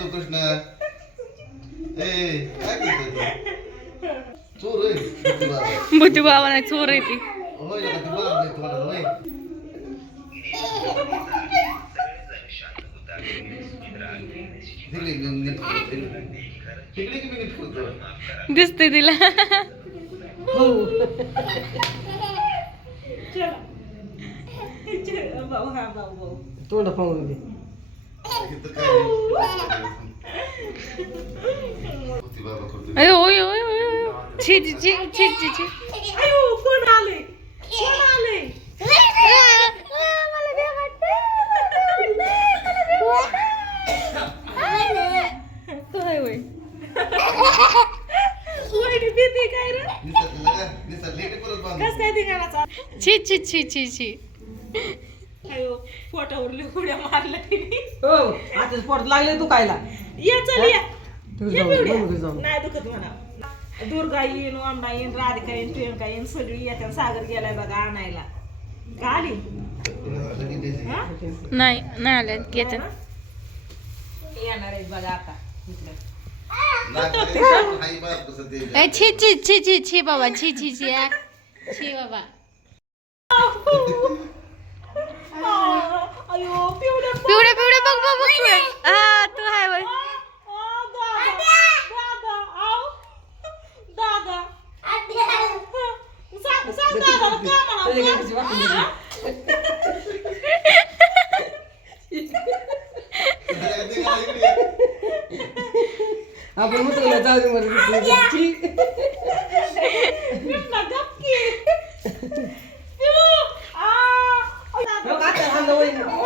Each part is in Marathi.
तो कृष्ण. ए काय करतोय तू? चोर आहे. भूती बाबा. बुद्धी बाबा नाही चोर आहे ती. होय ना, ती बाबा आहे तुम्हाला दिसते तिला. तोंड पाहून আরে ওই ওই ওই ছি ছি ছি ছি ছি ছি আয়ো আলে কোন আলে ছি ছি ছি ছি ছি पोटावर लिहुड्या मारल्या तिने. हो आता पोट लागले तू खायला. ये चल या. तू ये जाऊ पिवड्या. मग जाऊ. नाही दुखत म्हणा दुर्गा येईन वामना येईन राधिका येईन प्रियंका येईन सगळी येत्या. सागर गेलाय बघा आणायला. का आली? हा? नाही नाही आल्या याच्यात येणार आहेत बघा आता. ए, छी छी छी छी छी बाबा छी छी छी आ. छी बाबा. पिवळे पिवळे बघ बघ बघ पिवळे हा तू हाय बाय आपण उतरला जाऊ दे मला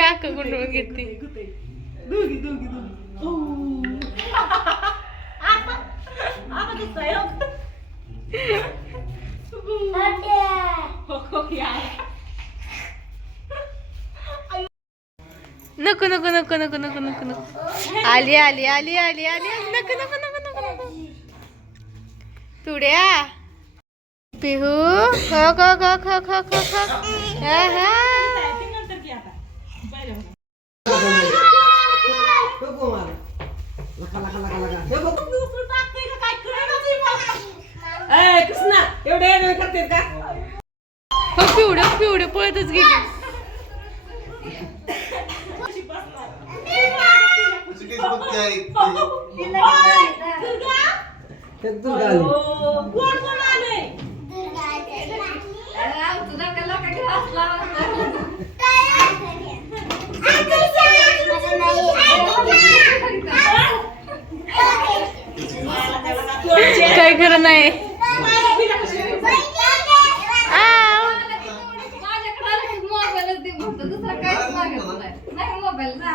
गा का गुंडळून घेते दोघी दोघी दोघी नको नको नको नको नको नको नको आली आली आली आली आली नको नको नको नको नको पिवड्या पिहू खो ख ख ख खो ख ख पिवड पिवड पळतच गेले. काय खरं नाही.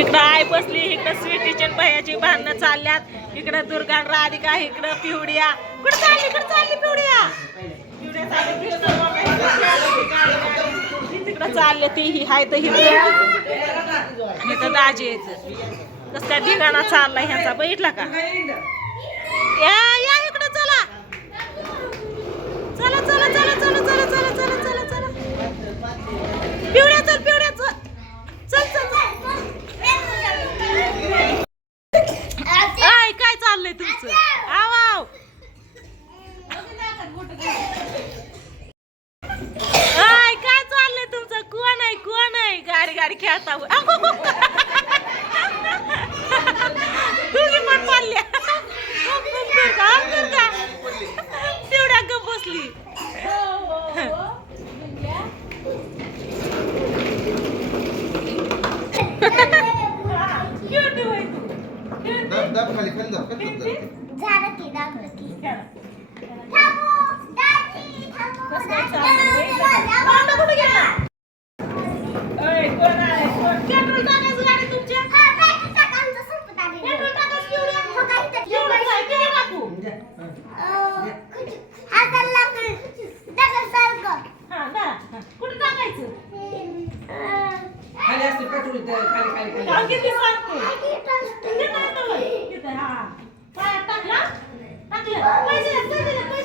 इकडं आय बसली इकडं स्वीट किचन भयाची भांडणं चालल्यात. इकडं दुर्गा राधिका इकडं पिवड्या. कुठं चालली इकडं चालली पिवड्या? तिकडं चालले ती ही हाय तर आणि तर दाजी यायचं तस त्या दिगाणा चालला ह्यांचा बैठला का? या या इकडं चला. चला चला चला चला. खेळता अगो, गो, गो. दोघी पण पडल्या गप, गप, दुर्गा, दुर्गा. तेवढ्या गप बसली Cute होय तू. Cute. दाब दाब खाली खाली दाब खाली दाब झालं की दाखलं की खेळा. थांबो दादी थांबो कसं काय दादी. चाललंय? वही दादी, मामा कुठे गेला? कुठे टाकायचं? खाली असते पेट्रोल इथं, खाली खाली खाली. किती टाकलं. पैसे पैसे